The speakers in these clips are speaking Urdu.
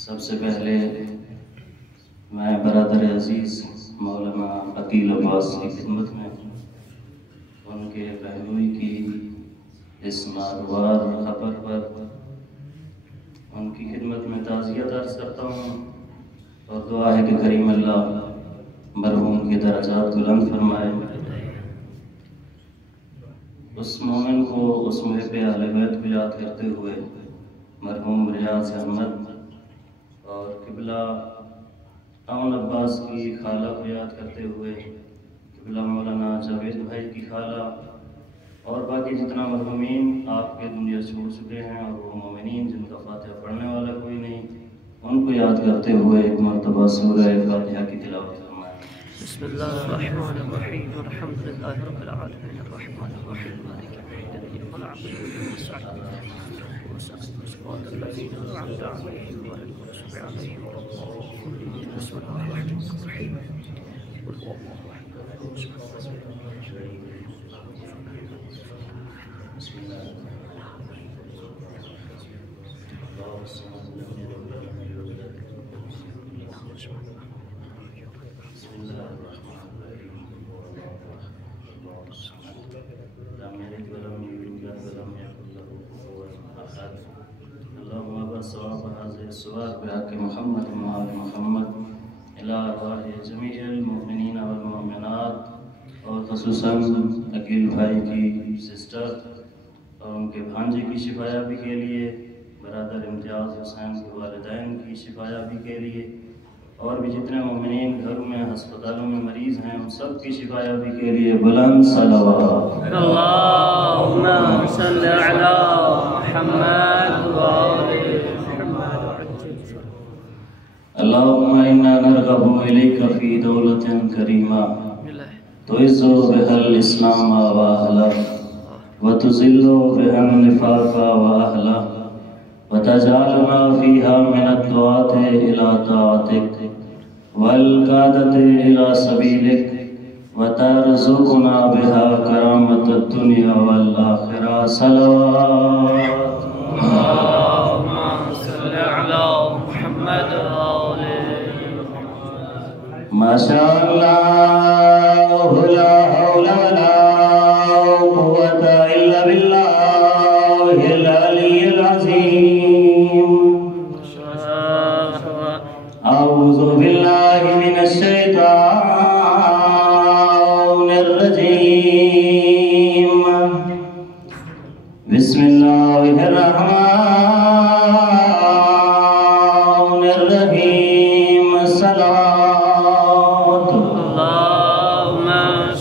سب سے پہلے میں برادر عزیز مولانا عقیل عباس کی خدمت میں ان کے رہنمائی کی اس ناگوار خبر پر ان کی خدمت میں تعزیت عرض کرتا ہوں اور دعا ہے کہ کریم اللہ مرحوم کی درجات بلند فرمائے، اس مومن کو اس محب اہل بیت کو یاد کرتے ہوئے مرحوم ریاض احمد اور قبلہ اون عباس کی خالہ کو یاد کرتے ہوئے قبلہ مولانا جاوید بھائی کی خالہ اور باقی جتنا مرحومین آپ کے دنیا چھوڑ چکے ہیں اور وہ مومنین جن کا فاتحہ پڑھنے والا کوئی نہیں، ان کو یاد کرتے ہوئے ایک مرتبہ سورہ فاتحہ کی تلاوت فرمائیں۔ بسم اللہ الرحمن الرحیم الحمد للہ رب العالمین الرحمن الرحیم مالک یوم الدین والعاقبۃ للمتقین والصراط الذین انعمت علیہم غیر المغضوب علیہم ولا الضالین۔ بسم اللہ الرحمن الرحیم قل هو اللہ احد اللہ الصمد بسم اللہ اللهم بصواب هذه الصور بحق محمد وآل محمد إلى أرواح جميع المؤمنين والمؤمنات، اور خصوصاً عقیل بھائی کی سسٹر اور ان کے بھانجے کی شفایابی کے لیے، برادر امتیاز حسین کے والدین کی شفایابی کے لیے، اور بھی جتنے مومنین گھروں میں ہسپتالوں میں مریض ہیں ان سب کی شفایابی کے لیے بلند صلوات۔ اللهم صل على محمد وآل محمد۔ اللهم إنا نرغب إليك في دولة كريمة تعز بها الإسلام وأهله وتذل بها النفاق وأهله وتجعلنا فيها من الدعاة إلى طاعتك والقادة إلى سبيلك وترزقنا بها كرامة الدنيا والآخرة صلوات۔ اللهم صل على محمد وآل ما شاء الله لا حول ولا قوة إلا بالله العلي العظيم۔ أعوذ بالله من الشيطان الرجيم، بسم الله الرحمن الرحيم، الصلاة۔ اللهم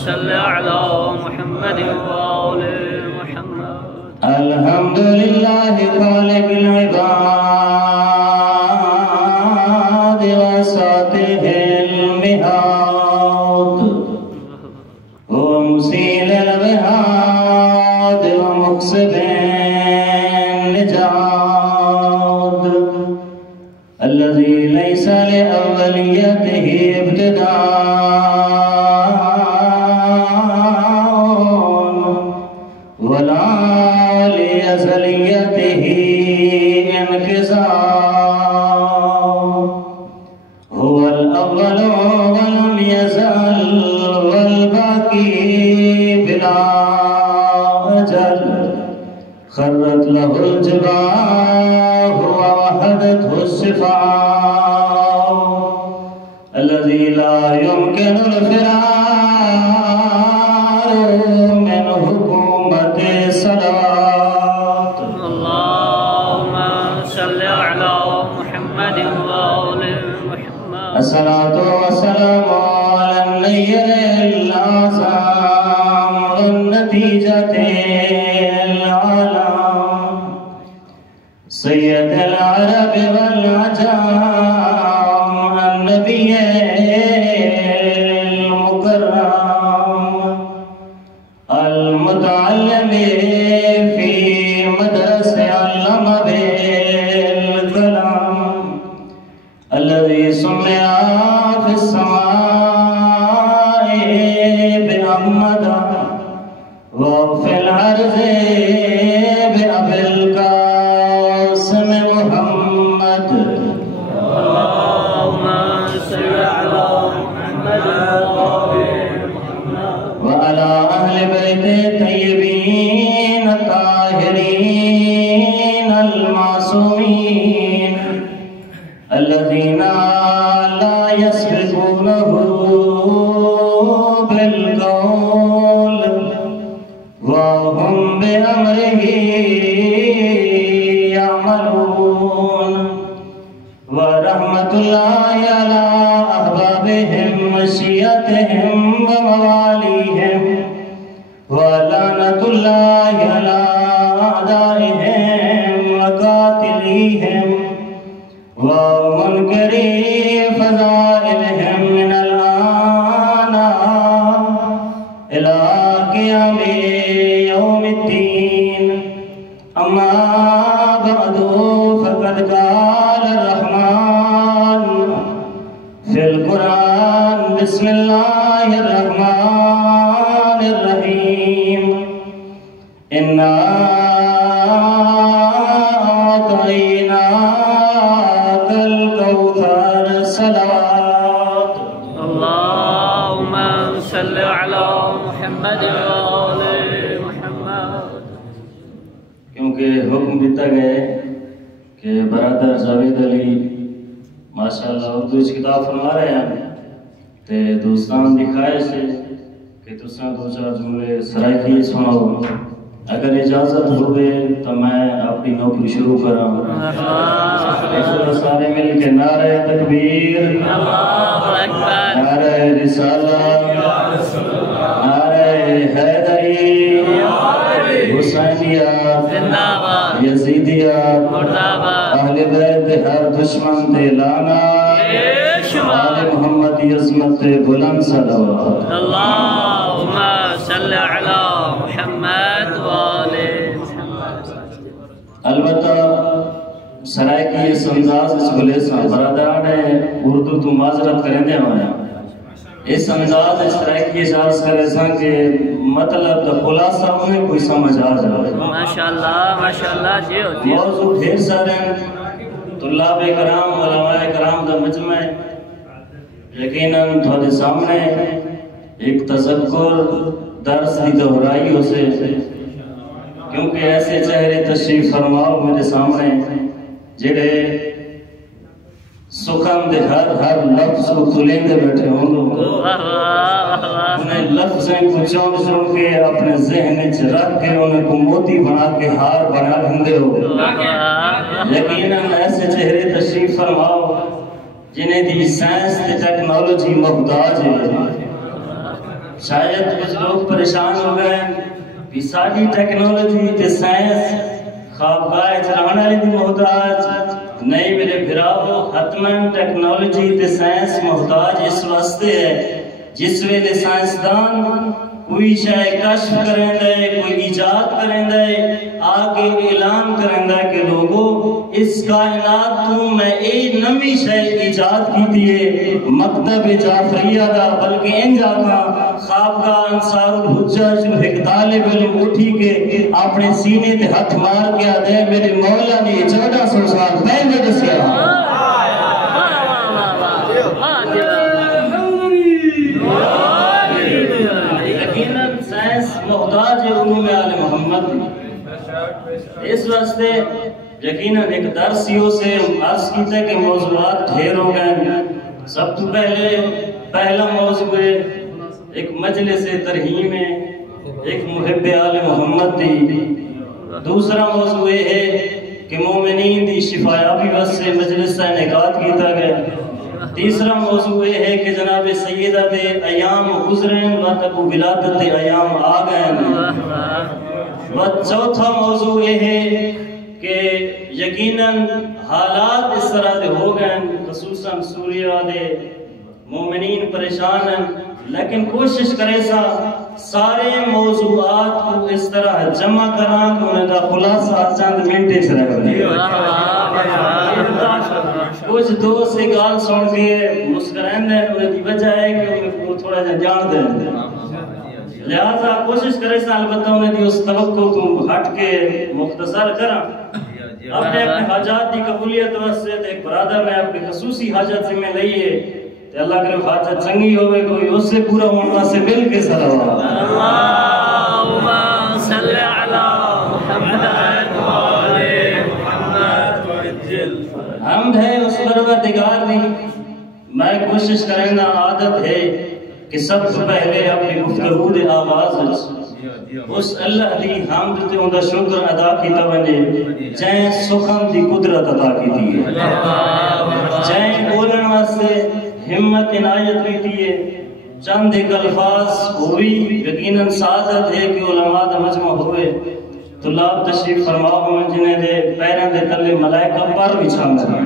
صل على محمد وآل محمد۔ الحمد لله خالق العباد وساطه المهاد ومسيل الوهاد ومقصد النجاد الذي ليس لأوليته ابتداء ولا لأزليته انقضاء، هو الأول ولم يزل والباقي بلا أجل، خرت له الجباه ووحدته الصفاء، الذي لا يمكن الفرار من حكومة الصلاة۔ اللهم صل على محمد وآل محمد۔ الصلاة والسلام على النير الأعظم والنتيجة العالم، سيد العرب والعجم، النبي المكرم، المتعلم في مدرسة علم بالقلم، الذي سمع في السماء بأحمد وفي الأرض بأبي القاسم محمد، الذين لا يسبقونه بالقول وهم بأمره يعملون ورحمة الله على أحبابهم وشيعتهم ومواليهم ولعنة الله على أعدائهم وقاتليهم ومنكري فضائلهم من الآن إلى قيام يوم الدين. أما بعد فقد قال الرحمن في القرآن بسم الله الرحمن الرحيم إنا أعطيناك الكوثر صلوات. اللهم صل على محمد وآل محمد. کیونکہ حکم دیتا گیا کہ برادر جاوید علی ماشاءاللہ اردو کتاب فرما رہے ہیں تے دوستان دکھائے سے کہ تساں دو چار جملے سرائکی سناؤ. اگر اجازت ہوئے تو میں اپنی نوکری شروع کراں. سارے مل کے نعرہ تکبیر، نعرہ رسالت، نعرہ حیدری، حسینیہ، یزیدیہ، اہل بیت ہر دشمن تے لانا، آل محمد عظمت بلند صلوات. اللهم صل على محمد وآل محمد. البتہ سرائے کی اس انداز اس بلے سا برادران اردو تو معذرت کریں دے ہوئے ہیں. اس انداز اس سرائے کی اجاز کرے سا کہ مطلب دا خلاصہ انہیں کوئی سمجھ آ جائے. ماشاءاللہ جی ہوتی ہے. موضوع ڈھیر سارے طلاب کرام علماء کرام دا مجمع یقیناً تھوڑے سامنے ایک تذکر درس دی دہرائی ہو سے کیونکہ ایسے چہرے تشریف فرماؤ میرے سامنے جڑے سخن دے ہر لفظ کو تلیں دے بیٹھے ہوں گے. انہیں لفظیں کو چون چون کے اپنے ذہن رکھ کے انہیں کو موتی بنا کے ہار بنا لندے ہو. یقیناً ایسے چہرے تشریف فرماؤ جنہیں دی سائنس تے ٹیکنالوجی محتاج ہے. شاید کچھ لوگ پریشان ہو گئے کہ ساری ٹیکنالوجی تے سائنس خوابگاہ چلانا لی دی محتاج نہیں. میرے بھراؤ حتماً ٹیکنالوجی تے سائنس محتاج اس واسطے ہے جس ویلے سائنسدان کوئی شے کشف کریں دے کوئی ایجاد کریں دے آگے اعلان کریں دے کہ لوگوں اس کائنات تو میں ایک نمی شے ایجاد کی دیئے مکتب جعفریہ دا بلکہ ان جاکا خوابگاہ انصار الحجہ جو ایک طالب علم اٹھی کے اپنے سینے تے ہاتھ مار کیا دے میرے مولا نے 1400 سال پہلے دسیا. یقیناً سائنس محتاج ہے علوم آل محمد. اس واسطے یقیناً ایک درسیوں سے عرض کیتے کہ موضوعات ڈھیر ہو گئے. سب تو پہلا موضوع ہے ایک مجلس ترہیم ہے ایک محب آل محمد دی. دوسرا موضوع ہے کہ مومنین دی شفایابی واسطے مجلس کا انعقاد کیتا گیا. تیسرا موضوع یہ ہے کہ جناب سیدہ دے ایام گزرین و تک ولادت دے ایام آ گئے. و چوتھا موضوع یہ ہے کہ یقیناً حالات اس طرح دے ہو گئے خصوصاً سوریہ دے مومنین پریشان ہیں لیکن کوشش کرے سا سارے موضوعات کو اس طرح جمع کران کہ انہیں دا خلاصہ چند منٹے سے رہ گئے. کچھ دوست سے گال سن کے مسکرین دیں انہیں دی وجہ ہے کہ انہیں کو تھوڑا جان دیں. لہذا کوشش کرے سا البتہ انہیں دی اس توقع تو ہٹ کے مختصر کرا. اپنے حاجات دی قبولیت واسطے ایک برادر نے اپنی خصوصی حاجت سے میں لئیے اللہ کرے حاجت چنگی ہوئے کوئی اس سے پورا ہونا سے مل کے صلوات. اللہم صلی علی محمد وآل محمد وعجل حمد ہے اس پروردگار دی. میں کوشش کرنا عادت ہے کہ سب سے پہلے اپنی گفتگو دے آغاز اس اللہ دی حمد تے اوندا شکر ادا کیتا ونجے جائیں سخن دی قدرت عطا کیتی ہے, جائیں بولن واسطے ہمت عنایت کیتی ہے. چند ایک الفاظ ہوئی یقیناً سعادت ہے کہ علماء دا مجمع ہوئے طلاب تشریف فرماؤ من جنہیں دے پیران دے تلے ملائکہ پر بھی چھانگا ہے.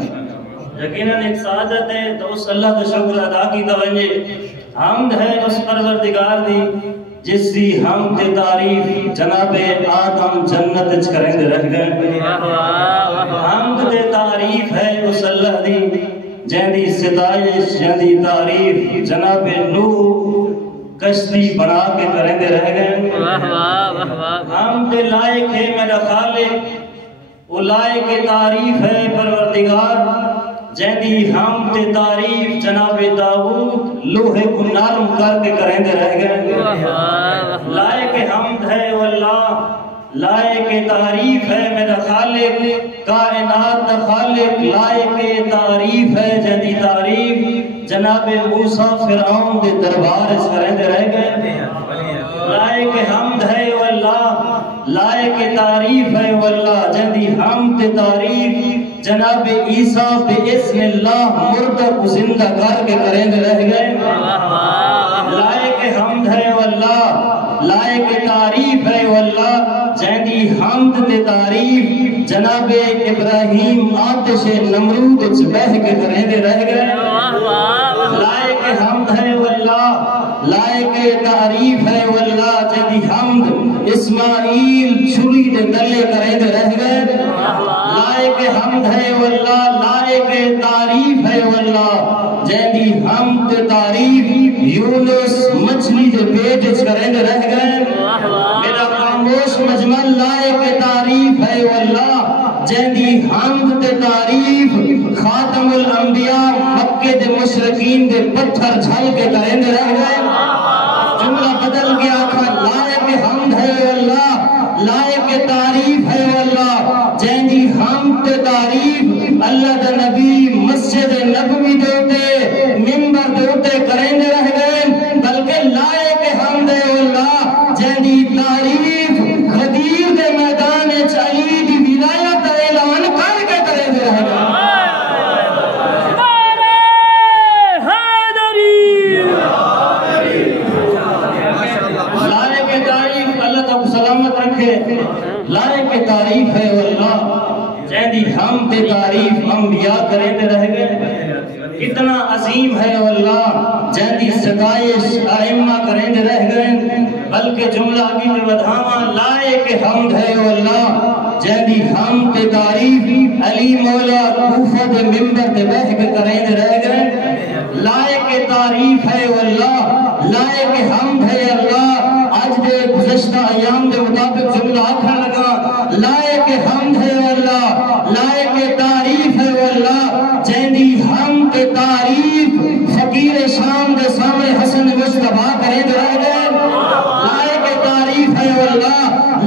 یقیناً ایک سعادت ہے تو اس اللہ کا شکر ادا کی توجہ. حمد ہے اس پروردگار دی جس دی حمد تعریف جناب آدم جنت وچ کریں رہ گئے. حمد تے تعریف ہے اس اللہ دی جن دی ستائش جن دی تعریف جناب نوح کشتی بنا کے کریں رہ گئے. حمد لائق ہے میرا خالق, وہ لائق تعریف ہے پروردگار جن دی حمد تعریف جناب داؤد لوہے کو نرم کر کے کریں رہ گئے. لائق حمد ہے واللہ, لائق تعریف ہے میرا خالق, کائنات کا خالق لائق تعریف ہے جن دی تعریف جناب موسیٰ فرعون دے دربار اس کریں رہ گئے. لائق حمد ہے واللہ, لائق تعریف ہے واللہ جن دی حمد تعریف جناب عیسیٰ بِإِذْنِ اللہ مردہ کو زندہ کر کے کریں رہ گئے. لائق حمد ہے واللہ, لائق تعریف ہے واللہ جن دی حمد تے تعریف جناب ابراہیم آتش نمرود وچ بہ کے کریں رہ گئے. لائق حمد ہے واللہ, لائق تعریف ہے واللہ جن دی حمد اسماعیل چھری دے تلے کریں رہ گئے. لائق حمد ہے واللہ, لائق تعریف ہے واللہ جن دی حمد تعریف یونس مچھلی دے پیٹ وچ کریں رہ گئے. میرا خاموش مجمع لائق تعریف ہے واللہ جن دی حمد تعریف خاتم الانبیاء مکے دے مشرکین دے پتھر جھل کے کریں رہ گئے. جملہ بدل گیا تھا. لائق حمد ہے واللہ, لائق تعریف ہے واللہ جن دی حمد تعریف اللہ دا نبی مسجد نبوی دوتے منبر دوتے کریں رہ گئے. بلکہ لائق حمد ہے واللہ جن دی تعریف غدیر دے میدان علی دی ولایت اعلان کر کے کریں رہ گئے. لائق تعریف ہے واللہ جن دی حمد تعریف انبیاء کریں رہ گئے. کتنا عظیم ہے واللہ جن دی ستائش ائمہ کریں رہ گئے. بلکہ جملہ کی بدھاواں لائق حمد ہے واللہ جن دی حمد تعریف علی مولا کوفہ دے منبر تے بیٹھ کے کریں رہ گئے. لائق تعریف ہے واللہ, لائق حمد ہے اللہ. آج دے گزشتہ ایام دے مطابق جملہ آکھا لگا لائق حمد ہے واللہ, لائق تعریف ہے واللہ جن دی حمد تعریف فقیر شام دے سامنے حسن مصطفیٰ کریں رہ گئے. لائق تعریف ہے واللہ,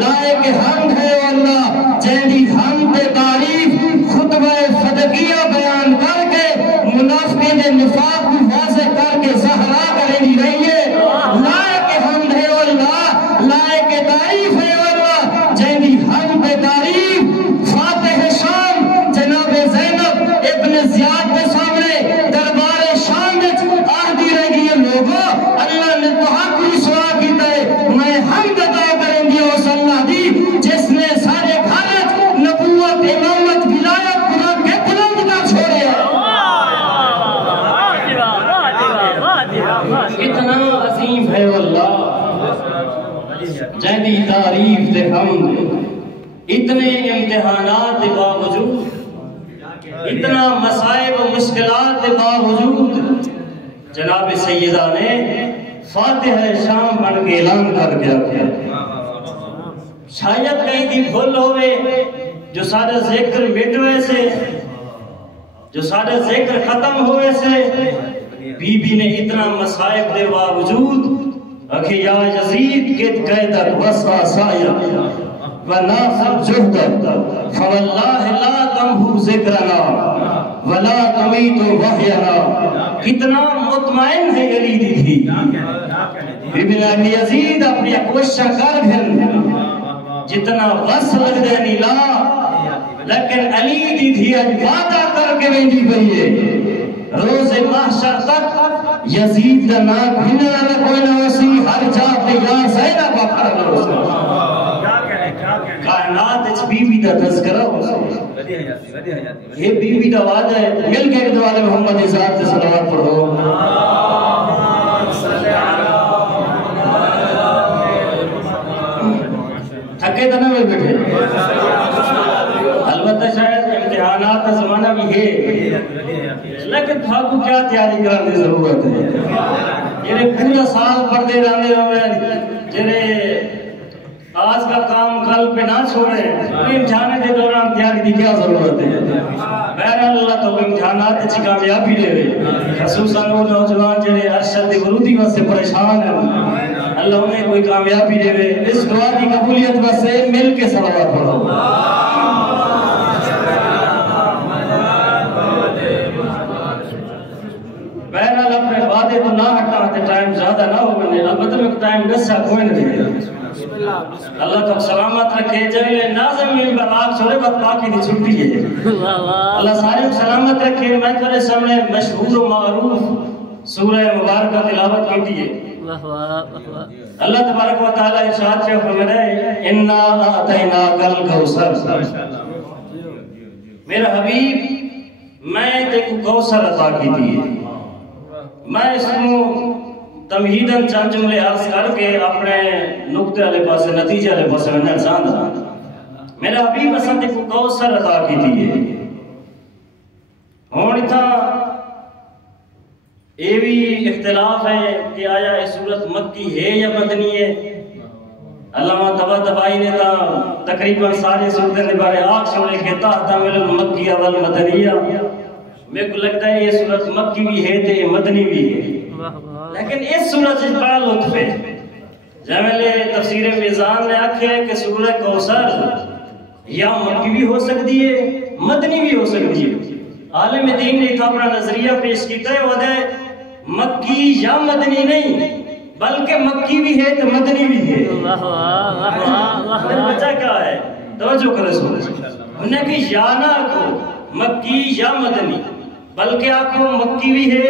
لائق حمد ہے واللہ جن دی حمد تعریف خطبہ صدقیہ بیان کر کے منافقین دے نفاق کو واضح کر کے زہرا کریں رہی ہے. لائق حمد ہے واللہ, لائق تعریف ہے واللہ جن دی حمد تعریف فاتح شام جناب زینب ابن زیاد کے سامنے دربار شام وچ آہدی رہ گئی ہے. لوگوں اللہ نے تو حق کی سوا کی تے میں حمد ادا کریں گی اس اللہ دی جس نے سارے گھر نبوت امامت ولایت قرآن کے بلند کر چھوڑے. اتنا عظیم ہے واللہ جن دی تعریف دے حمد. اتنے امتحانات دے باوجود, اتنا مصائب و مشکلات دے باوجود جناب سیدہ نے فاتح شام بن کے اعلان کر کے شاید کہیں دی بھول ہوئے جو سارا ذکر مٹوے سے, جو سارا ذکر ختم ہوئے سے بی بی نے اتنا مصائب دے باوجود اکھے یا یزید کت قیدک وسع سائر و ناصب جہدک فواللہ لا تمحو ذکرنا ولا تمیت وحینا. کتنا مطمئن ہے یزید تھی ابن یزید اپنی کوشش کر گھن جتنا بس لگ دے نیلا لیکن علی دی تھی اج وعدہ کر کے ویندی پئی ہے روز محشر تک یزید دا نام گھننا نہ کوئی نہ وسی ہر جا تے یا زینب بکر لو کائنات اچ بی بی دا تذکرہ ہو یہ بی بی دا وعدہ ہے. مل کے ایک دوالے محمد ذات صلوات پڑھو. تھکے تو نہ ہوئے بیٹھے البتہ شاید امتحانات کا زمانہ بھی ہے لیکن تھاکو کیا تیاری کرنے کی ضرورت ہے. جنہیں پورا سال پڑھتے رہنے ہوئے جنہیں آج کا کام کل پہ نہ چھوڑے امتحانے کے دوران تیاری کی کیا ضرورت ہے. بہرحال اللہ تو امتحانات اچھی کامیابی لے رہے خصوصاً وہ نوجوان جنہیں ارشد ورودی وقت سے پریشان ہیں اللہ انہیں کوئی کامیابی دے رہے. اس دعا کی قبولیت وقت سے مل کے صلوات پڑھو. بہرحال اپنے وعدے تو نہ ہٹاتے ٹائم زیادہ نہ ہو گئے البتہ میں ٹائم دسا کوئی نہیں. اللہ تک سلامت رکھے جائے ناظم میں براق چھوڑے وقت باقی دی چھٹی ہے. اللہ سارے سلامت رکھے. میں تھوڑے سامنے مشہور و معروف سورہ مبارکہ تلاوت کی ہے. اللہ تبارک و تعالی ارشاد سے فرمائے انا اعطیناک الکوثر. میرا حبیب میں تے کو کوثر عطا کی دی ہے. میں اس کو تمہیدن چند جملے عرض کر کے اپنے نقطے والے پاسے نتیجے والے پاسے میں انسان تھا. میرا حبیب اساں تے کو کوثر عطا کی دی ہے. ہن تھا یہ بھی اختلاف ہے کہ آیا یہ سورت مکی ہے یا مدنی ہے. علامہ طباطبائی نے تقریباً ساری صورتیں کے بارے آنکھ چھوڑے کہ تحتمل المکیہ والمدنیہ. میرے کو لگتا ہے یہ سورت مکی بھی ہے تے مدنی بھی ہے لیکن اس سورت سے بڑا لطف ہے. جمیلے تفسیر میزان نے آکھیا ہے کہ سورہ کوثر یا مکی بھی ہو سکتی ہے مدنی بھی ہو سکتی ہے. عالم دین نے اپنا نظریہ پیش کیتا ہے وہ مکی یا مدنی نہیں بلکہ مکی بھی ہے تو مدنی بھی ہے. بچہ کیا ہے توجہ کرے سورج انہیں کہ یا نہ کو مکی یا مدنی بلکہ آپ کو مکی بھی ہے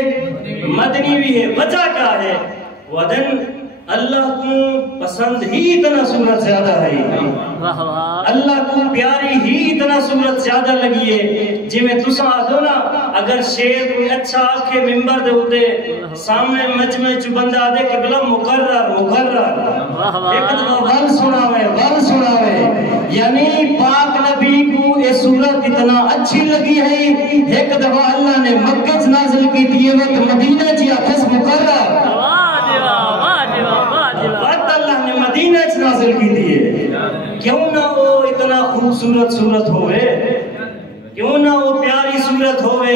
مدنی بھی ہے. وجہ کیا ہے ودن اللہ کو پسند ہی اتنا صورت زیادہ ہے اللہ کو پیاری ہی اتنا صورت زیادہ لگی ہے. جی میں تسا آدھو نا اگر شیر کوئی اچھا آکھے ممبر دے ہوتے سامنے مجمع چبندہ آدھے کہ بلا مقرر ایک دفعہ ول سناوے یعنی پاک نبی کو یہ صورت اتنا اچھی لگی ہے. ایک دفعہ اللہ نے مکہ نازل کی دیئے وقت مدینہ جی آخس مقرر وقت اللہ نے مدینہ نازل کی دیئے. کیوں نہ وہ اتنا خوبصورت صورت ہوئے کیوں نہ وہ پیاری صورت ہوئے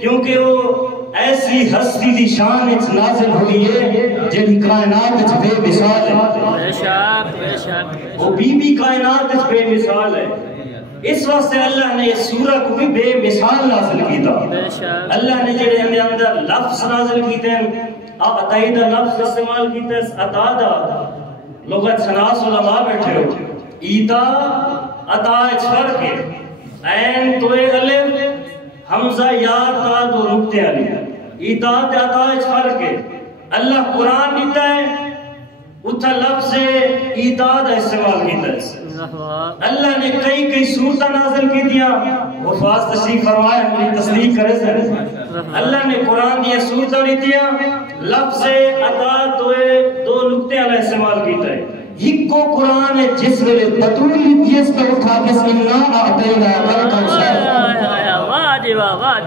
کیونکہ وہ ایسی ہستی دی شان اچ نازل ہوئی ہے جن کائنات اچ بے مثال ہے. وہ بی کائنات اچ بے مثال ہے. اس واسطے اللہ نے اس سورہ کو بھی بے مثال نازل کیتا. اللہ نے جڑے اندر لفظ نازل کیتے ہیں عطائدہ لفظ استعمال کیتے ہیں عطادہ لغت شناس علماء بیٹھے ہو. ایتا عطا اچ فرق ہے عین تو الف حمزہ یا تا دو نقطے علی ایتا عطا اچ فرق ہے. اللہ قرآن دیتا ہے اتھا لفظ ایتاد استعمال کیتا ہے. اللہ نے کئی صورتیں نازل کی دیا وفاظ تشریف فرمائے ہماری تصدیق کرے سے اللہ نے قرآن دیا صورتیں نہیں دیا لفظ عطا دو نقطے علیہ استعمال کیتا ہے. ایک کو قرآن ہے جس میں بطولی دیس پر اٹھا کے سننا اعطینا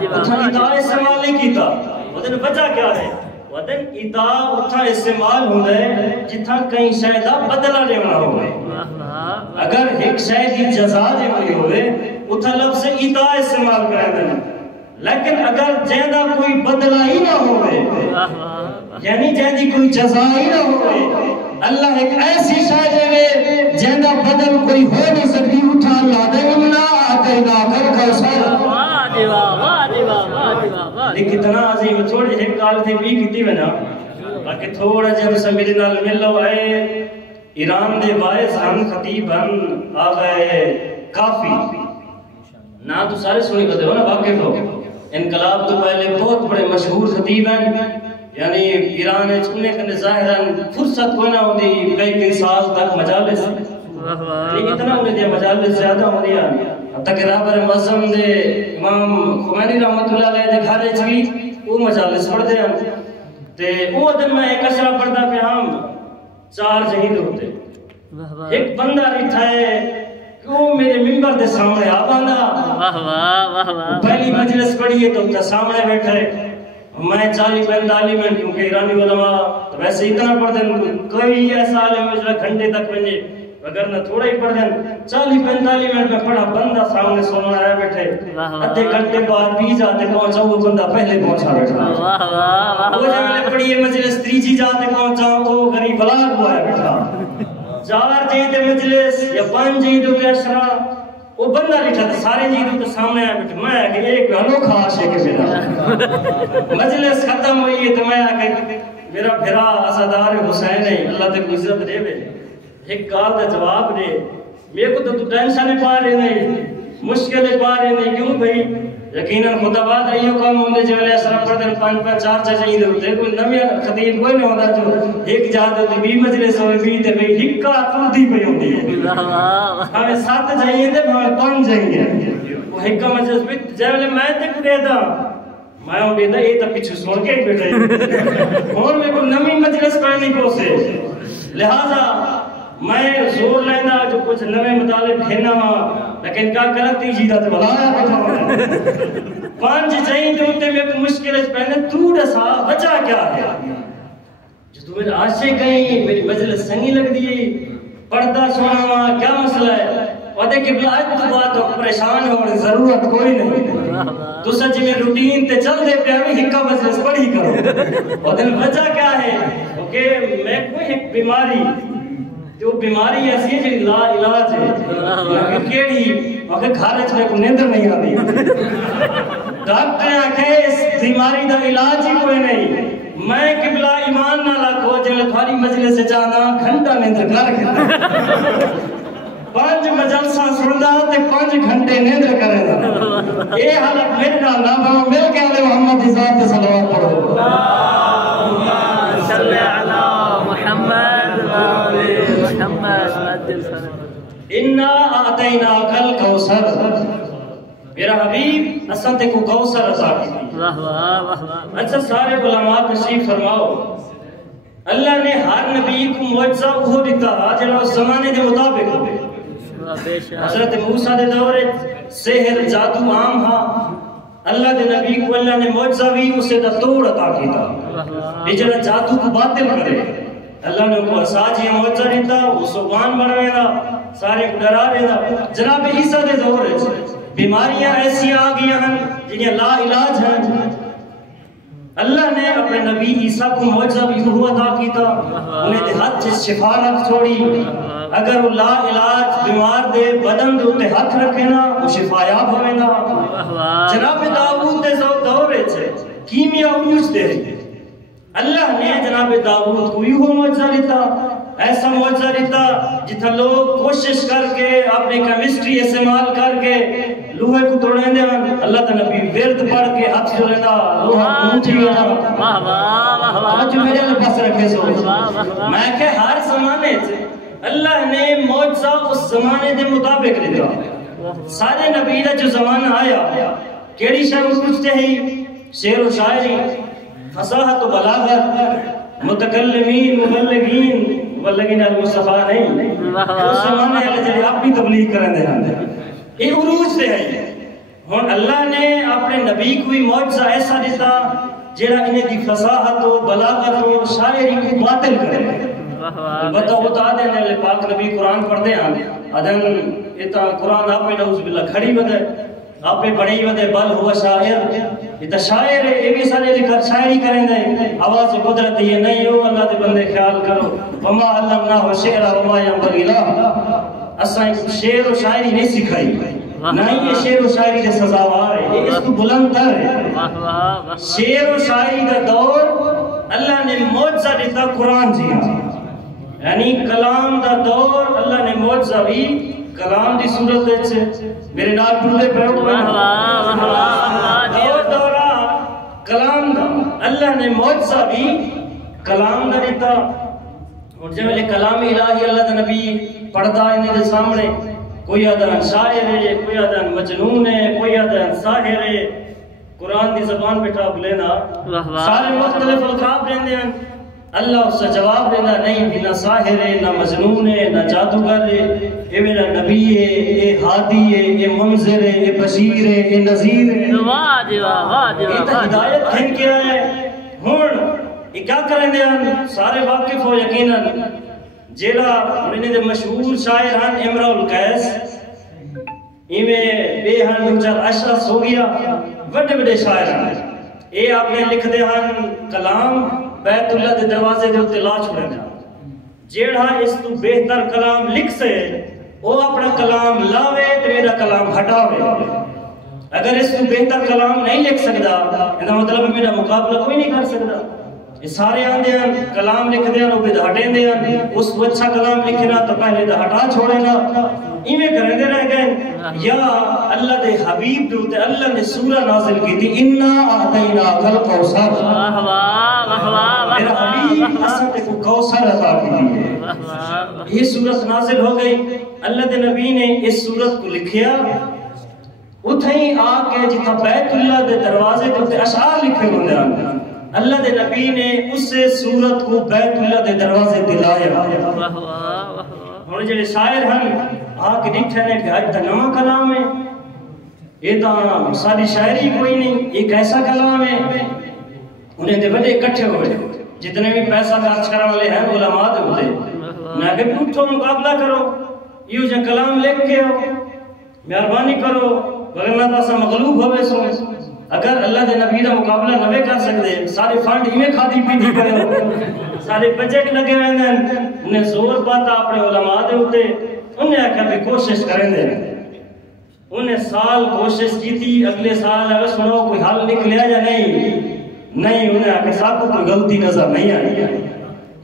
اتھا ایتا استعمال نہیں کیتا. وزن بچہ کیا ہے وزن ایتا اتھا استعمال ہوتا ہے جتھا کہیں شاہدہ بدلہ لینا ہوئے. اگر ایک شاہدی جزا دیکھنی ہوئے اتھا لفظ ایتا استعمال کریں دینا لیکن اگر جہدہ کوئی بدلہ ہی نہ ہوئے یعنی جہدی کوئی جزا ہی نہ ہوئے اللہ ایک ایسی شاید ہے جہاں بدل کوئی ہو نہیں سکتی اٹھا اللہ دے امنا آتینا کر کوثر لیکن کتنا عظیم تھوڑی ایک کال تھی بھی کتی بنا باقی تھوڑا جب سے میرے نال ملو آئے ایران دے باعث ہم خطیب ہم آگئے کافی نا تو سارے سنی کرتے ہو نا واقف ہو انقلاب تو پہلے بہت بڑے مشہور خطیب ہیں یعنی ایران چکنے کے ظاہراً فرصت کوئی نہ ہوتی کئی سال تک مجالس لیکن اتنا انہیں دیا مجالس زیادہ ہو دیا اب تک رابر معظم دے امام خمینی رحمت اللہ علیہ دے گھارے چوی وہ مجالس پڑھ دے ہم تے وہ دن میں ایک اشرا پڑھتا پہ ہم 4 شہید ہوتے ایک بندہ ریٹھا ہے کہ وہ میرے ممبر دے سامنے آ باندھا پہلی مجلس پڑھی ہے تو سامنے بیٹھا ہے میں 40-45 منٹ کیونکہ ایرانی علماء تو ویسے اتنا پڑھ دیں کوئی ایسا عالم ہے جو گھنٹے تک بنجے اگر نہ تھوڑا ہی پڑھ دیں 40-45 منٹ میں پڑھا بندہ سامنے سننا آیا بیٹھے ادھے گھنٹے بعد بھی جاتے پہنچا وہ بندہ پہلے پہنچا بیٹھا وہ جب میں نے پڑھی ہے مجلس تیجی جاتے پہنچا وہ غریب بلاغ ہوا ہے بیٹھا 4 جیدے مجلس یا 5 جیدوں کے اشرا وہ بندہ لکھا تھا سارے جیدوں کے سامنے آیا بیٹھے میں آیا کہ ایک انوکھا عاشق ہے میرا مجلس ختم ہوئی ہے تو میں آیا کہ میرا بھرا عزادار حسین ہے اللہ تک عزت دے بے ایک کال دا جواب دے میرے کو تو ٹینشن پا رہے نہیں مشکلیں پا رہے نہیں کیوں بھئی یقیناً خدا بات رہی ہو کام ہوندے جو علیہ السلام پر دن 5-4 شہید ہوتے کوئی نمی خطیب کوئی نہیں ہوتا جو ایک جہاد ہوتی 20 مجلس ہوئے 20 تے بھئی ہکا تردی پہ ہوتی ہے ہمیں 7 چاہیے تھے ہمیں 5 چاہیے وہ ہکا مجلس پہ جب میں تے کو دیتا میں ہوں دیتا یہ تو پیچھو سن کے بیٹھے اور میں کو نمی مجلس پڑھنے کو سے لہذا میں زور لینا جو کچھ نوے مطالب کھینا ہوا لیکن کیا کرتی جیدہ تو بلایا بیٹھا ہوا 5 چاہیے تو انتے میں کوئی مشکل ہے پہنے تو ڈسا بچا کیا ہے جو تمہیں آشے کہیں میری مجلس سنگی لگ دیئے پڑھتا سونا ہوا کیا مسئلہ ہے وعدے کہ بلا ایک تو بات ہو پریشان ہونے ضرورت کوئی نہیں تو سچ میں روٹین تے چل دے پہ ہمیں ہکا مجلس پڑھی کرو وعدے میں بچا کیا ہے کہ میں کوئی ایک بیماری جو بیماری ایسی ہے جو لا علاج ہے کیڑی وقت گھارج میں کوئی نیندر نہیں آتی ڈاکٹر آکھے اس بیماری دا علاج ہی کوئی نہیں میں قبلہ ایمان نہ لکھو جنہیں تھوڑی مجلس سے جانا گھنٹہ نیندر کر کے 5 مجلسہ سندا تے 5 گھنٹے نیندر کرے دا اے حالت میرے نال نہ بنو مل کے آلے محمد دی ذات تے صلوات پڑھو صلی علی محمد اِنَّا آتَيْنَاكَ الْكَوْثَرَ میرا حبیب اساں تے کو کوثر عطا کی اچھا سارے علماء تشریف فرماؤ اللہ نے ہر نبی کو معجزہ وہ دیتا جنہاں اس زمانے دے مطابق ہوئے حضرت موسیٰ دے دورے سحر جادو عام ہاں اللہ دے نبی کو اللہ نے معجزہ بھی اسے دا توڑ عطا کیتا بجرہ جادو کو باطل کرے اللہ نے کو اساجی معجزہ دیتا وہ سبحان بنوے دا سارے کو ڈرا دے دا جناب عیسیٰ دے دورے بیماریاں ایسی آگیا ہیں جنہیں لا علاج ہیں اللہ نے اپنے نبی عیسیٰ کو معجزہ بھی وہ عطا کیتا انہیں دے ہاتھ سے شفا رکھ چھوڑی اگر وہ لا علاج بیمار دے بدن دے اتے ہاتھ رکھے نا وہ شفایاب ہوئے نا جناب داؤد دے دورے چھے کیمیا عروج دے اللہ نے جناب داؤد کو یہ معجزہ دیتا ایسا معجزہ دیتا جتنا لوگ کوشش کر کے اپنی کیمسٹری استعمال کر کے لوہے کو توڑیں دے اللہ تعالیٰ نبی ورد پڑھ کے ہاتھ جو لیتا لوہا اونچی ہوتا جو میرے لئے پاس رکھے سو میں کہ ہر زمانے سے اللہ نے معجزہ اس زمانے دے مطابق دیتا سارے نبی دا جو زمانہ آیا کیڑی شاہ پوچھتے ہی شعر و شاعری فصاحت و بلاغت متکلمین مبلغین مبلغین المصطفیٰ نہیں اس زمانے اللہ جلے آپ بھی تبلیغ کریں دے ہاں یہ عروج سے ہے اور اللہ نے اپنے نبی کوئی معجزہ ایسا دیتا جیڑا انہیں دی فصاحت و بلاغت و شاعری کو باطل کرے البتہ وہ تا دے نے پاک نبی قرآن پڑھ دے ہاں ادن اتا قرآن آپ میں نعوذ باللہ کھڑی بدے آپ میں بڑی بدے بل ہوا شاعر یہ تو شاعر ہے، یہ بھی سارے لکھا شاعری کریں دے آواز قدرت یہ نہیں ہو اللہ دے بندے خیال کرو وما علمناہ شعر وما ينبغي له اساں شعر و شاعری نہیں سکھائی نہیں یہ شعر و شاعری دے سزاوار ہے یہ اس کو بلند تر ہے شعر و شاعری دا دور اللہ نے معجزہ دیتا قرآن جی یعنی کلام دا دور اللہ نے معجزہ بھی کلام دی صورت ہے میرے نال ٹولے پہ دورہ کلام دا اللہ نے معجزہ بھی کلام دا دیتا اور جب کلام الہی اللہ دا نبی پڑھتا ہے انہیں دے سامنے کوئی آدھان شاعر ہے کوئی آدھان مجنون ہے کوئی آدھان ساحر ہے قرآن دی زبان پہ ٹاپ لینا سارے مختلف القاب لیندے ہیں اللہ اس سے جواب دینا نہیں بھی نہ ساحر ہے نہ مجنون ہے نہ جادوگر ہے یہ میرا نبی ہے یہ ہادی ہے یہ منذر ہے یہ بشیر ہے یہ نذیر ہے یہ تو ہدایت کھن کیا ہے ہون یہ کیا کریں دے ہیں سارے واقف ہو یقیناً جیلا انہیں دے مشہور شاعر ہیں امرؤ القیس ایویں بے ہن دوچار اشرس ہو گیا بڑے بڑے شاعر ہیں یہ آپ نے لکھ دے ہیں کلام بیت اللہ دے دروازے دے ہوتے لا چھوڑے جا جیڑا اس تو بہتر کلام لکھ سے وہ اپنا کلام لاوے تو میرا کلام ہٹاوے اگر اس تو بہتر کلام نہیں لکھ سکتا اندھا مطلب میرا مقابلہ کوئی نہیں کر سکتا یہ سارے آندے ہیں کلام لکھ دے ہیں وہ بھی ہٹیں دے ہیں اس کو اچھا کلام لکھنا تو پہلے دا ہٹا چھوڑے نا ایمیں کریں دے رہ گئے یا اللہ دے حبیب دوتے اللہ نے سورہ نازل کی تھی اِنَّا آتَيْنَا الْقَوْثَرَ میرا حبیب اساں تے کو کوثر عطا کی ہے یہ سورت نازل ہو گئی اللہ دے نبی نے اس سورت کو لکھیا اتھیں آ کے جتنا بیت اللہ دے دروازے تے اشعار لکھے ہوندے ہیں اللہ دے نبی نے اس سے سورت کو بیت اللہ دے دروازے دلایا اور جڑے شاعر ہیں آ کے ڈٹھے نے کہ آج تا نواں کلام ہے یہ تا ساری شاعری کوئی نہیں ایک ایسا کلام ہے انہیں دے بڑے اکٹھے ہوئے جتنے بھی پیسہ خرچ کرنے والے ہیں علماء دے ہوتے میں کہ اٹھو مقابلہ کرو یہ جو کلام لکھ کے ہو مہربانی کرو ورنہ تاسا مغلوب ہوئے سو اگر اللہ دے نبی دا مقابلہ نوے کر سکتے سارے فنڈ ہی کھادی پیندی کرو سارے بجٹ لگے ہوئے ہیں انہیں زور پاتا اپنے علماء دے ہوتے انہیں آکھا بھی کوشش کریں دے انہیں سال کوشش کی تھی اگلے سال اگر سنو کوئی حل نکلیا یا نہیں انہیں آکھا صاحب کو کوئی غلطی نظر نہیں آئی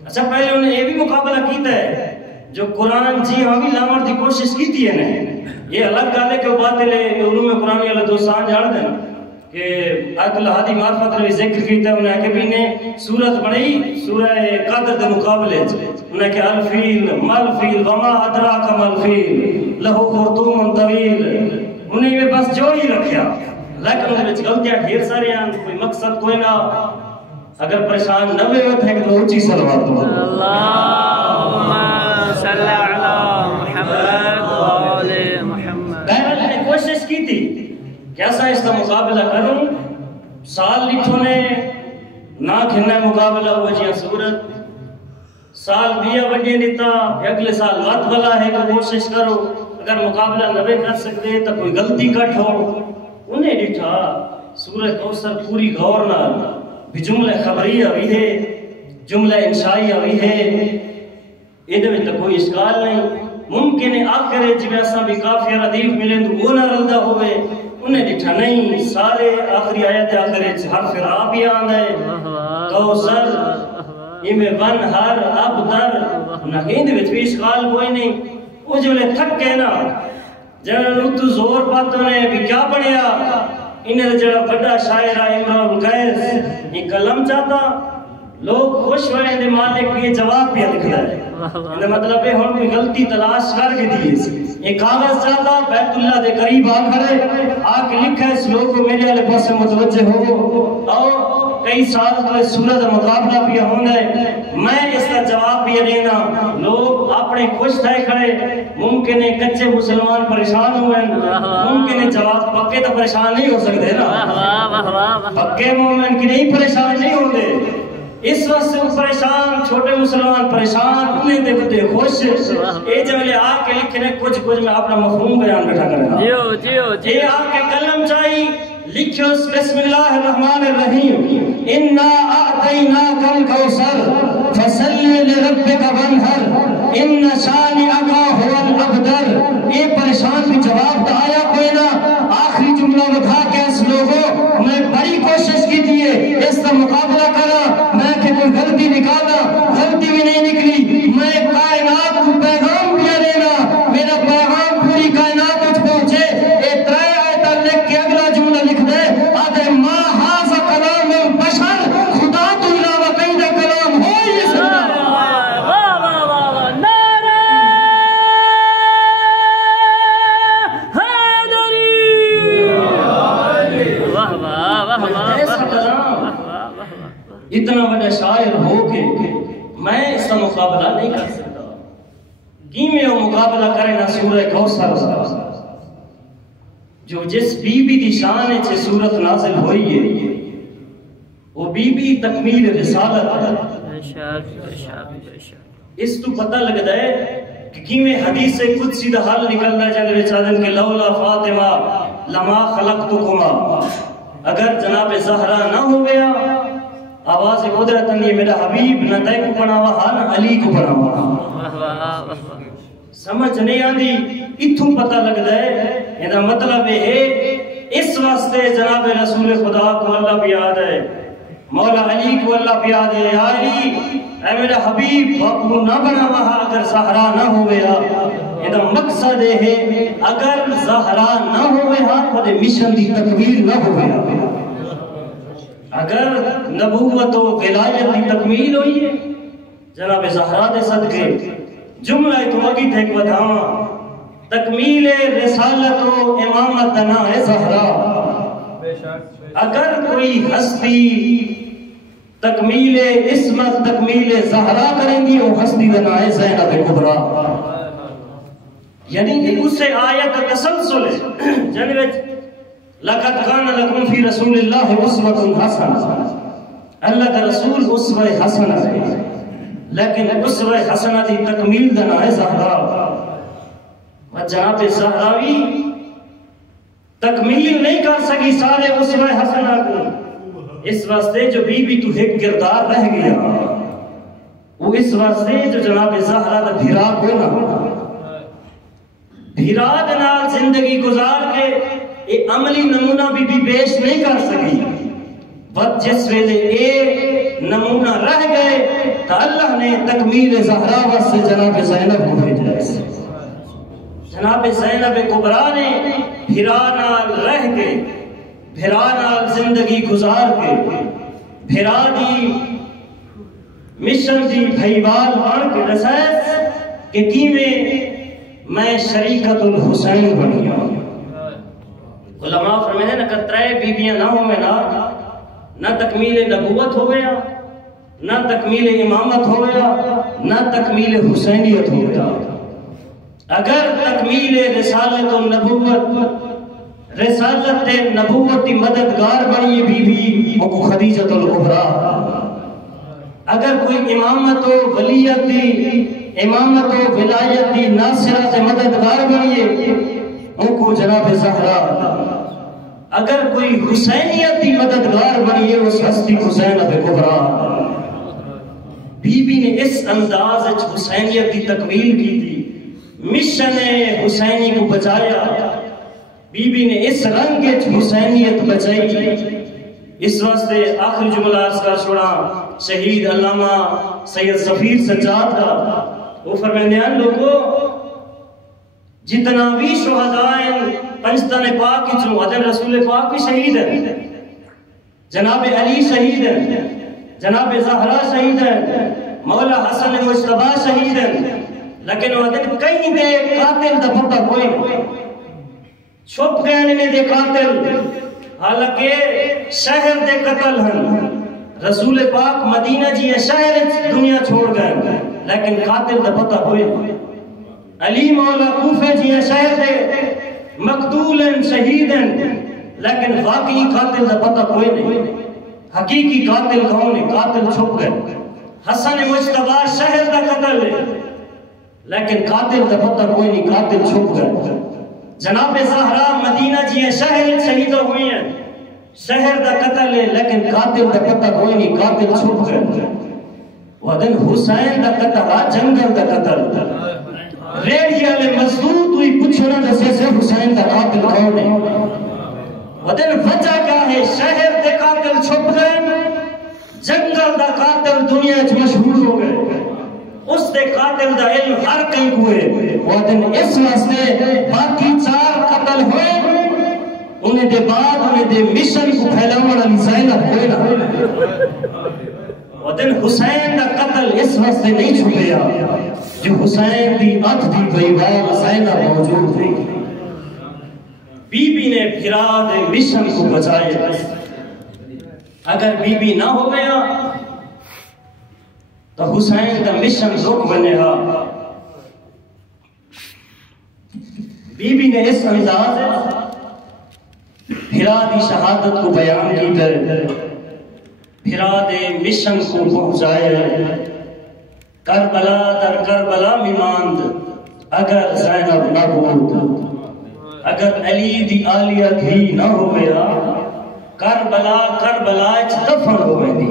اچھا پہلے انہیں یہ بھی مقابلہ کیتا ہے جو قرآن جی ہاں بھی لامر دی کوشش کی تھی ہے یہ الگ گالے کے باطل ہے علوم قرآنی اللہ دوستان جاڑ دیں کہ آیت اللہ حدی معرفت نے ذکر کیتا ہے انہیں کہ بھی نے سورت پڑھی سورہ قدر دے مقابلے انہیں کہ الفیل مالفیل وما ادراک مالفیل لہو خرطوم طویل انہیں یہ بس جو ہی رکھیا لیکن انہیں بچ غلطیاں ڈھیر سارے ہیں کوئی مقصد کوئی نہ اگر پریشان نہ ہوئے ہوتے ہیں کہ تو اونچی صلوات دو اللہم صلی علی محمد وآل محمد بہرحال نے کوشش کی تھی کیسا اس کا مقابلہ کروں سال لکھوں نے نہ کھننا مقابلہ ہوا جی صورت سال دیا بڑھے دیتا اگلے سال وقت والا ہے کہ کوشش کرو اگر مقابلہ نوے کر سکتے تو کوئی غلطی کٹ ہو انہیں ڈٹھا سورہ کوثر پوری غور نہ بھی جملہ خبری ہوئی ہے جملہ انشائی ہوئی ہے یہ میں تو کوئی اشکال نہیں ممکن ہے آخر جب ایسا بھی کافی ردیف ملے تو وہ نہ رلدہ ہوئے انہیں ڈٹھا نہیں سارے آخری آیت آخر حرف را بھی آندہ ہے کوثر میں ون ہر اب در نہ کہیں دے بھی اشکال کوئی نہیں وہ جو لے تھک گئے نا جنہوں تو زور پاتوں نے بھی کیا پڑھیا انہیں دے جڑا بڑا شاعر امرؤ القیس یہ کلم چاہتا لوگ خوش ہوئے دے مالک بھی جواب بھی لکھ رہا ہے مطلب ہے ہم کوئی غلطی تلاش کر کے دیئے یہ کاغذ چاہتا بیت اللہ دے قریب آ کھڑے آ کے لکھا اس لوگ کو میرے والے پاس متوجہ ہو اور کئی سال تو اس سورت مقابلہ بھی ہونا ہے میں اس کا جواب بھی دینا لوگ اپنے خوش تھے کھڑے ممکن ہے کچے مسلمان پریشان ہوئے ممکن ہے جواب پکے تو پریشان نہیں ہو سکتے نا پکے مومن کی نہیں پریشان نہیں ہوتے اس وقت سے پریشان چھوٹے مسلمان پریشان انہیں دیکھتے خوش اے جملے آگ کے لکھنے کچھ میں اپنا مفہوم بیان بیٹھا کرنا یہ آگ کے کلم چاہی لکھو بسم اللہ الرحمن الرحیم انا اعطیناک الکوثر فصلی لربک وانحر ان شانئک هو الابتر. اے پریشان بھی جواب تو آیا کوئی نہ. آخری جملہ بتا کے اس لوگوں میں بڑی کوشش کی دیئے اس کا مقابلہ کرا، میں کہ کوئی غلطی نکالا، غلطی بھی نہیں نکلی. میں کائنات کو پیغام دیا دینا، میرا پیغام پوری کائنات تک پہنچے. اے ترائے آیتہ لکھ کے اگلا جملہ لکھ دے آدھے ما حاضر کلام البشر، خدا تو علاوہ کہیں دا کلام ہو یہ سکتا. اتنا بڑا شاعر ہو کے میں اس کا مقابلہ نہیں کر سکتا. کیمیں وہ مقابلہ کرے نہ سورہ کوثر جو جس بی بی دی شان ہے سورت نازل ہوئی ہے وہ بی بی تکمیل رسالت ہے. اس تو پتہ لگتا ہے کہ کیمیں حدیث قدسی دا حل نکلنا جلوے چادن کے لولا فاطمہ لما خلقتکما. اگر جناب زہرا نہ ہو گیا آواز قدرت نہیں میرا حبیب نہ تے کو بناوا نہ علی کو بناوا. سمجھ نہیں آتی. اتھوں پتہ لگتا ہے یہ مطلب ہے اس واسطے جناب رسول خدا کو اللہ پیاد ہے، مولا علی کو اللہ پیاد ہے. یا علی اے میرا حبیب باپو نہ بناوا اگر زہرا نہ ہو گیا. یہ مقصد ہے اگر زہرا نہ ہو گیا تو مشن دی تکمیل نہ ہو گیا. اگر نبوت و ولایت کی تکمیل ہوئی ہے جناب زہرا دے صدقے. جملہ تو اگی تھے کہ بتاواں تکمیل رسالت و امامت دنا ہے زہرا. اگر کوئی ہستی تکمیل عصمت تکمیل زہرا کریں گی وہ ہستی دنا ہے زینب کبریٰ. یعنی کہ اس سے آیت تسلسل ہے جنوچ لَقَدْ كَانَ لَكُمْ فِي رَسُولِ اللَّهِ أُسْوَةٌ حَسَنَةٌ. اللہ کا رسول اسوہ حسنہ ہے لیکن اسوہ حسنہ دی تکمیل دنا ہے زہرا. اور جناب زہراوی تکمیل نہیں کر سکی سارے اسوہ حسنہ کو اس واسطے جو بی بی تو ایک کردار رہ گیا. وہ اس واسطے جو جناب زہرا دا بھیرا کو نہ بھیرا دنال زندگی گزار کے ایک عملی نمونہ بھی پیش نہیں کر سکی. بس جس ویلے اے نمونہ رہ گئے تو اللہ نے تکمیل زہرا سے جناب زینب کو بھیجا. جناب زینب کبریٰ نے بھیرا نال رہ کے بھیرا نال زندگی گزار کے بھیرا دی مشن دی بھائیوال بن کے رسائس کہ کیویں میں شریکت الحسین بنیا. علماء فرمائے نہ کترائے بیبیاں نہ ہو میں نہ تکمیل نبوت ہو گیا نہ تکمیل امامت ہو گیا نہ تکمیل حسینیت ہو گیا. اگر تکمیل رسالت و نبوت رسالت نبوت کی مددگار بنی بی بی وہ خدیجۃ الکبریٰ. اگر کوئی امامت و ولیت دی امامت و ولایت دی ناصرہ مددگار بنیے ان کو جناب زہرا. اگر کوئی حسینیت دی مددگار بنیے اس ہستی زینب کبریٰ. بی بی نے اس انداز حسینیت کی تکمیل کی تھی، مشن حسینی کو بچایا. بی بی نے اس رنگ حسینیت بچائی. اس واسطے آخری جملہ عرض کر چھوڑا شہید علامہ سید ظفیر سجاد کا. وہ فرماتے ہیں لوگوں جتنا بھی شہدائیں پنجتن پاک کی چلو حضرت رسول پاک بھی شہید ہیں، جناب علی شہید ہیں، جناب زہرا شہید ہیں، مولا حسن مجتبیٰ شہید ہیں. لیکن وہ حضرت کہیں دے قاتل دا پتہ کوئی چھپ گئے نے دے قاتل. حالانکہ شہر دے قتل ہیں. رسول پاک مدینہ جی شہر دنیا چھوڑ گئے لیکن قاتل دا پتہ ہوئے. علی مولا کوفہ جی شہر دے مقتول ہیں شہید ہیں لیکن واقعی قاتل دا پتہ کوئی نہیں. حقیقی قاتل کون ہے؟ قاتل چھپ گئے. حسن مجتبیٰ شہر دا قتل ہے لیکن قاتل دا پتہ کوئی نہیں، قاتل چھپ گئے. جناب زہرا مدینہ جی شہر شہید ہوئی ہیں شہر دا قتل ہے لیکن قاتل دا پتہ کوئی نہیں، قاتل چھپ گئے. ودن حسین دا قتل آ جنگل دا قتل. ریڈی والے مزدور تو ہی پوچھنا دسے سے حسین دا قاتل کون ہے. ودن وجہ کیا ہے؟ شہر دے قاتل چھپ گئے، جنگل دا قاتل دنیا وچ مشہور ہو گئے. اس دے قاتل دا علم ہر کہیں ہوئے. ودن اس واسطے باقی 4 قتل ہوئے، انہیں دے بعد انہیں دے مشن کو پھیلاون والی زینب ہوئے نا. ودن حسین دا قتل اس واسطے نہیں چھپیا جو حسین دی اتھ دی بیوال زینب موجود تھی. بی بی نے پھرا دے مشن کو بچایا. اگر بی بی نہ ہو گیا تو حسین دا مشن رک بنے گا. بی بی نے اس انداز پھرا دی شہادت کو بیان کی در پھرا دے مشن کو پہنچائے. کربلا در کربلا میں ماند اگر زینب نہ بود، اگر علی دی آلیہ دھی نہ ہو گیا کربلا کربلا دفن ہو گئی.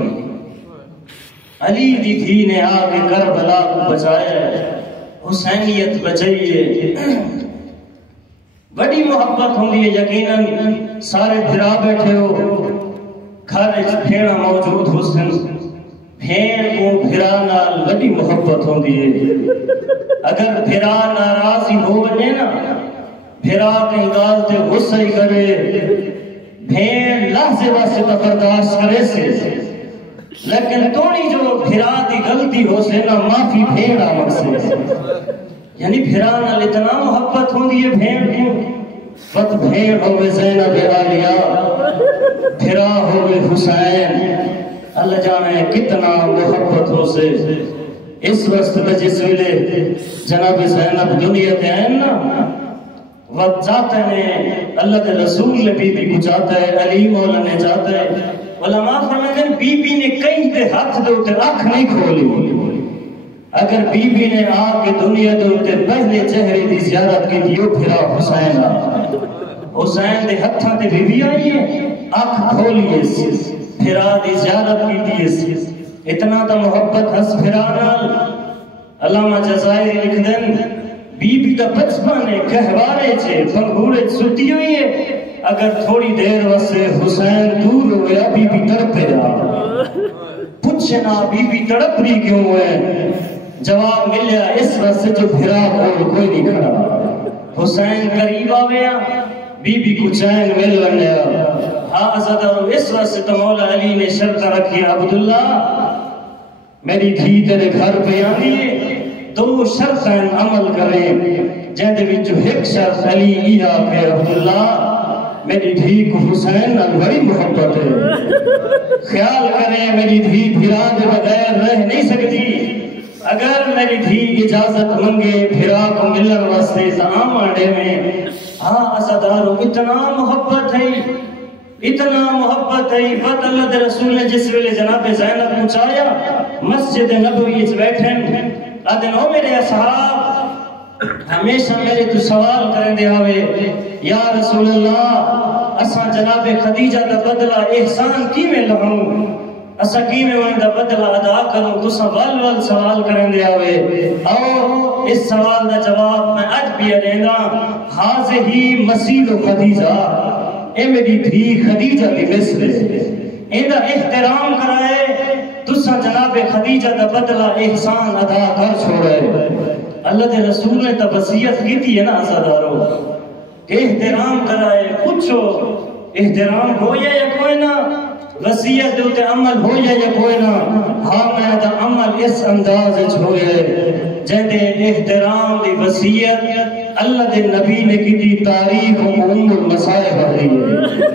علی دی دھی نے آگے کربلا کو بچایا، حسینیت بچائیے. بڑی محبت ہوندی ہے یقیناً. سارے بھرا بیٹھے ہو، گھر پھیڑا موجود حسن، پھیڑ کو بھرا نال بڑی محبت ہوندی ہے. اگر بھرا ناراضی ہو بنے نا، بھرا کہیں گالتے غصہ ہی کرے، بھیڑ لحظے واسطے تو برداشت کرے سے، لیکن توڑی جو بھرا دی غلطی ہو سے نا معافی بھیڑ آمد سے. یعنی بھرا نال اتنا محبت ہوندی ہے بھیڑ کو. بت بھیڑ ہوئے زینب عالیہ، بھرا ہوئے حسین. اللہ جانے کتنا محبت ہو سے. اس وقت میں جس ویلے جناب زینب دنیا تے ہیں نا، وقت جاتے ہیں اللہ کے رسول نے بی بی کو جاتا ہے، علی مولا نے جاتا ہے. علماء فرماتے ہیں بی بی نے کہیں دے ہاتھ دے اٹھے آنکھ نہیں کھولی. اگر بی بی نے آ کے دنیا دے اٹھے پہلے چہرے دی زیارت کی دیو پھرا حسین آ. حسین دے ہتھاں تے بی بی آئی ہے، آنکھ کھولیے پھرا دی زیارت کی دیئے. اتنا تا محبت ہس پھرا نال. علامہ جزائری لکھ دن بی بی دا بچپن ہے کہوارے چھے بنگھوڑے ستی ہوئی ہے. اگر تھوڑی دیر واسے حسین دور ہو گیا بی بی تڑپے جا. پوچھنا بی بی تڑپ رہی کیوں ہے؟ جواب ملیا اس واسے جو بھرا کوئی نہیں کھڑا. حسین قریب آویا، بی بی کو چین مل لنیا. ہاں عزدارو اس واسے تو مولا علی نے شرط رکھی، عبداللہ میری دھی تیرے گھر پہ آنیے، 2 شرطیں عمل کریں. جہدے بھی جو ایک شرط علی ایہا کہ عبداللہ میری دھی کو حسین نال بڑی محبت ہے، خیال کریں میری دھی بھرا دے بغیر رہ نہیں سکتی. اگر میری دھی اجازت منگے بھرا کو ملن واسطے تمام آڈے میں. ہاں عزدارو اتنا محبت ہے، اتنا محبت ہے. بات اللہ دے رسول نے جس ویلے جناب زینب پہنچایا مسجد نبوی بیٹھیں آدھن او میرے اصحاب ہمیشہ میرے تو سوال کریں دے آوے، یا رسول اللہ اساں جناب خدیجہ دا بدلہ احسان کی میں لہوں، اساں کی میں وہاں دا بدلہ ادا کروں. تو سوال سوال کریں دے آوے. اور اس سوال دا جواب میں اج بھی لینا، حاضہی مسیل خدیجہ، اے میری دھی خدیجہ دی مثل ہے. ایدہ احترام کرائے تسا جناب خدیجہ دا بدلہ احسان ادا کر چھوڑے. اللہ دے رسول نے تا وصیت کی تھی ہے نا عزادارو کہ احترام کرائے. پوچھو احترام ہو یا کوئی نہ، وصیت دوتے عمل ہو یا کوئی نہ. ہاں میں دا عمل اس انداز چھوڑے جہدے احترام دی وصیت اللہ دے نبی نے کی تھی تاریخ ام المصائب ہوئی ہے.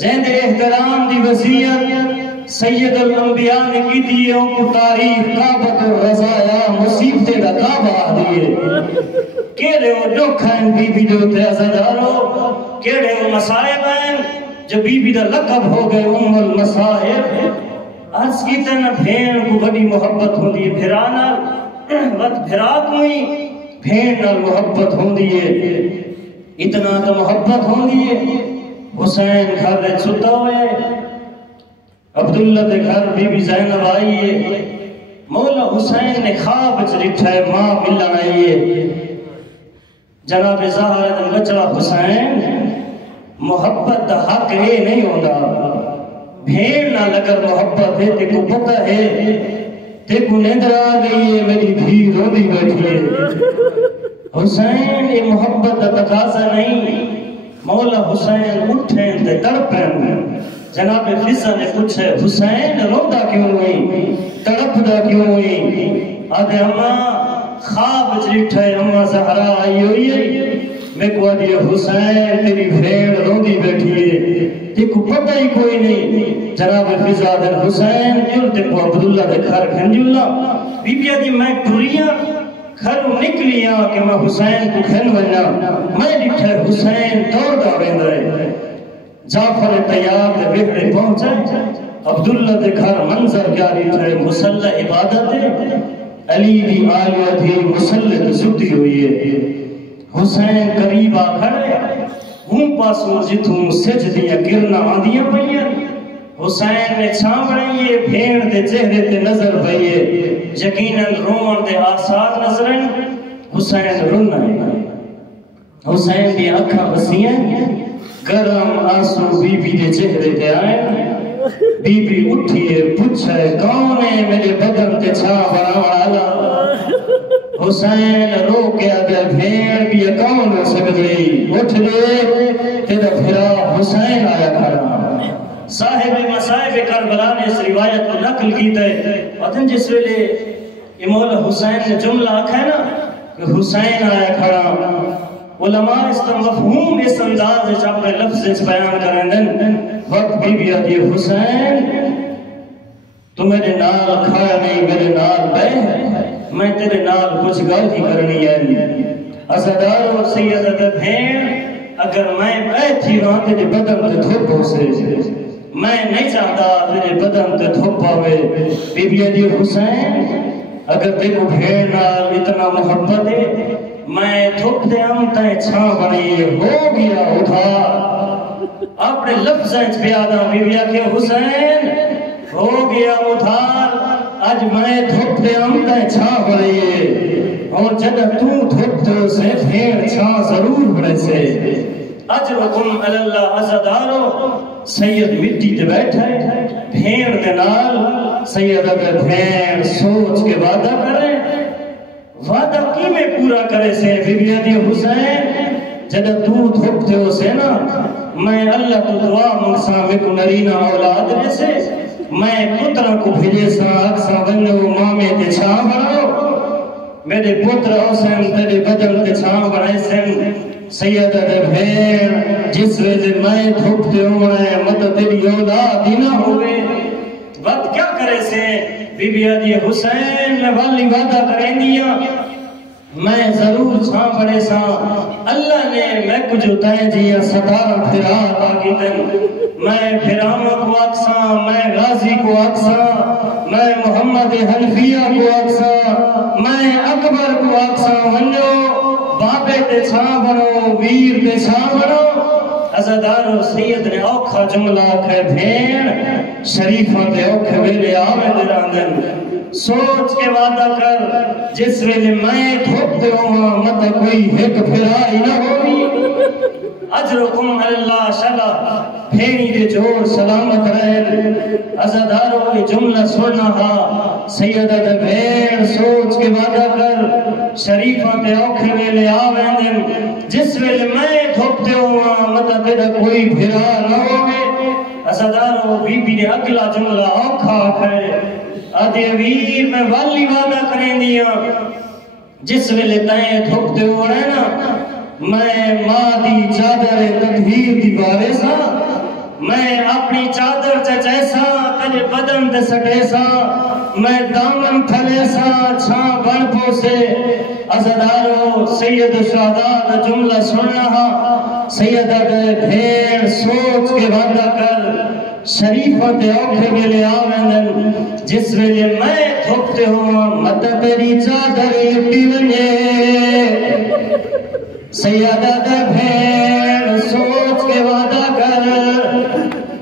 جہدے احترام دی وصیت سید الانبیاء نے کی تھی ان کو تاریخ کعبۃ الرضایا مصیبت دا کعبہ دیئے. کیڑے وہ دکھ ہیں بی بی دوتے عزادارو، کیڑے وہ مصائب ہیں جو بی بی دا لقب ہو گئے ام المصائب. آج کی تنہ بھین کو بڑی محبت ہوں دی بھرانا وقت بھرا کوئی بھین نال محبت ہوں دی. اتنا تو محبت ہوں دی حسین گھر دے ستا ہوئے، عبداللہ دے گھر بی بی زینب آئی ہے، مولا حسین نے خواب وچ ڈٹھا ہے ماں ملن آئی ہے، جناب زہرا دے بچڑا حسین محبت دا حق اے نہیں ہوندا، بھیڑ نہ لگر محبت ہے تے کو پتہ ہے تے کو نیندر آ گئی ہے میری دھی رو دی بیٹھی ہے۔ حسین یہ محبت دا تقاضا نہیں، مولا حسین اٹھیں تے تڑپیں۔ جناب فضا نے پوچھے حسین روندا کیوں ہوئی، تڑپدا کیوں ہوئی؟ آدھے اماں خواب وچ ڈٹھا ہے اماں زہرا آئی ہوئی ہے، میں کو آدھی حسین تیری بھیڑ روندی بیٹھی ہے، تے کو پتہ ہی کوئی نہیں۔ جناب فضا دن حسین جلتے کو عبداللہ دے گھر کھنجلہ، بی بی آدھی میں ٹریاں گھروں نکلیاں کہ میں حسین کو کھن ونا، میں ڈٹھا حسین دوڑ دا ویند رہے، جعفر تیار دے وحڑے پہنچے، عبداللہ دے گھر منظر کیا ڈٹھا ہے مسلح عبادت ہے، علی دی آلیہ تھی مسلح ستی ہوئی ہے۔ حسین قریب آ کھڑے ہوں پاسوں جتوں سجدیاں گرنا آندیاں پئیاں، حسین نے چھاں بڑھائیے بھیڑ دے چہرے تے نظر پئیے، یقیناً رون دے آثار نظرن، حسین رن آئے، حسین دی آنکھاں بسیاں، گرم آنسو بی بی دے چہرے تے آئے، بی بی اٹھیے پوچھے کون ہے میرے بدن تے چھاں بڑھا والا؟ حسین رو کے آگے بھیڑ بھی کون ہو سکتی، اٹھ دے تیرا پھرا حسین آیا کھڑا۔ صاحب مصائب کربلا نے اس روایت کو نقل کی تھے، اور جس ویلے مولا حسین نے جملہ آکھا ہے نا کہ حسین آیا کھڑا، علماء اس کا مفہوم اس انداز اپنے لفظ بیان کریں دن، وقت بی بی آدھی حسین تو میرے نال کھایا نہیں میرے نال بے ہے، میں تیرے نال کچھ گل ہی کرنی ہے، عزادار و سیدت بھین اگر میں بیٹھی وہاں تیرے بدن تے دھوپ ہو سے، میں نہیں چاہتا تیرے بدن تے دھوپ آوے۔ بی بی آدھی حسین اگر تیرے بھین نال اتنا محبت ہے، میں دھوپ دے ہم تے چھاں بنی ہو گیا ادھار، اپنے لفظیں پیادا بی بی آدھی حسین ہو گیا ادھار، آج میں دھوپ دے ہم تے چھاں بنی اور جدہ تو دھوپ دے سے پھیر چھاں ضرور بڑے سے۔ اجرکم اللہ عزادارو سید مٹی دے بیٹھے بھیڑ دے نال، سید اگر بھیڑ سوچ کے وعدہ کرے، وعدہ کی میں پورا کرے سے بی بی آدھی حسین جدہ تو دھوپ دے ہو سے نا، میں اللہ تو دعا منگسا میں کو نرینا اولاد دے سے، میں پترہ کو بھیجے سا اکسا بنو مامے تے چھاں بڑھاؤ، میرے پتر حسین تیرے بدن تے چھاں بڑھائے سن، سید دے بھیڑ جس ویلے میں دھوپ دے ہونا ہے مت تیری اولاد ہی نہ ہوئے، وقت کیا کرے سے بی بی آدھی حسین میں والی وعدہ کریں دیا، میں ضرور چھاں پڑے سا، اللہ نے میں کچھ اتائیں جیا 17 پھرا آگی تن، میں پھراما کو اکسا، میں غازی کو اکسا، میں محمد حنفیہ کو اکسا، میں اکبر کو اکسا، ونجو بابے تے چھاں بنو، ویر تے چھاں بنو۔ عزادارو سید نے اوکھا جملہ آکھے بھین شریفہ تے اوکھے ویلے آوے دے راندن، سوچ کے وعدہ کر جس ویلے میں دھوپ دے ہوں مت کوئی ایک پھرائی نہ ہوئی، اجرکم اللہ شلا پھینی دے جوڑ سلامت رہن۔ عزادارو یہ جملہ سننا ہا، سیدہ دے بھین سوچ کے وعدہ کر شریفہ تے اوکھے ویلے آوے دن، جس ویلے میں دھوپ دے ہوں مت تیرا کوئی پھرا نہ ہوئے۔ عزادارو بی بی نے اگلا جملہ اوکھا آکھے، آدھے ویر میں والی وعدہ کریں دیا، جس ویلے تائیں دھوپ دے ہو رہے نا، میں ماں دی چادر تطہیر دی بارے سا، میں اپنی چادر چچیسا تجھے بدن دے سٹیسا، میں دامن تھلیسا چھاں بن پوسے۔ عزادارو سید شہداء دا جملہ سننا ہا، سیدہ دے بھیڑ سوچ کے وعدہ کر شریفہ تے اوکھے ویلے آویں جس ویلے میں دھوپتے ہوں مت تیری چادر لٹی ونجے، سیدہ دے بھیڑ سوچ کے وعدہ کر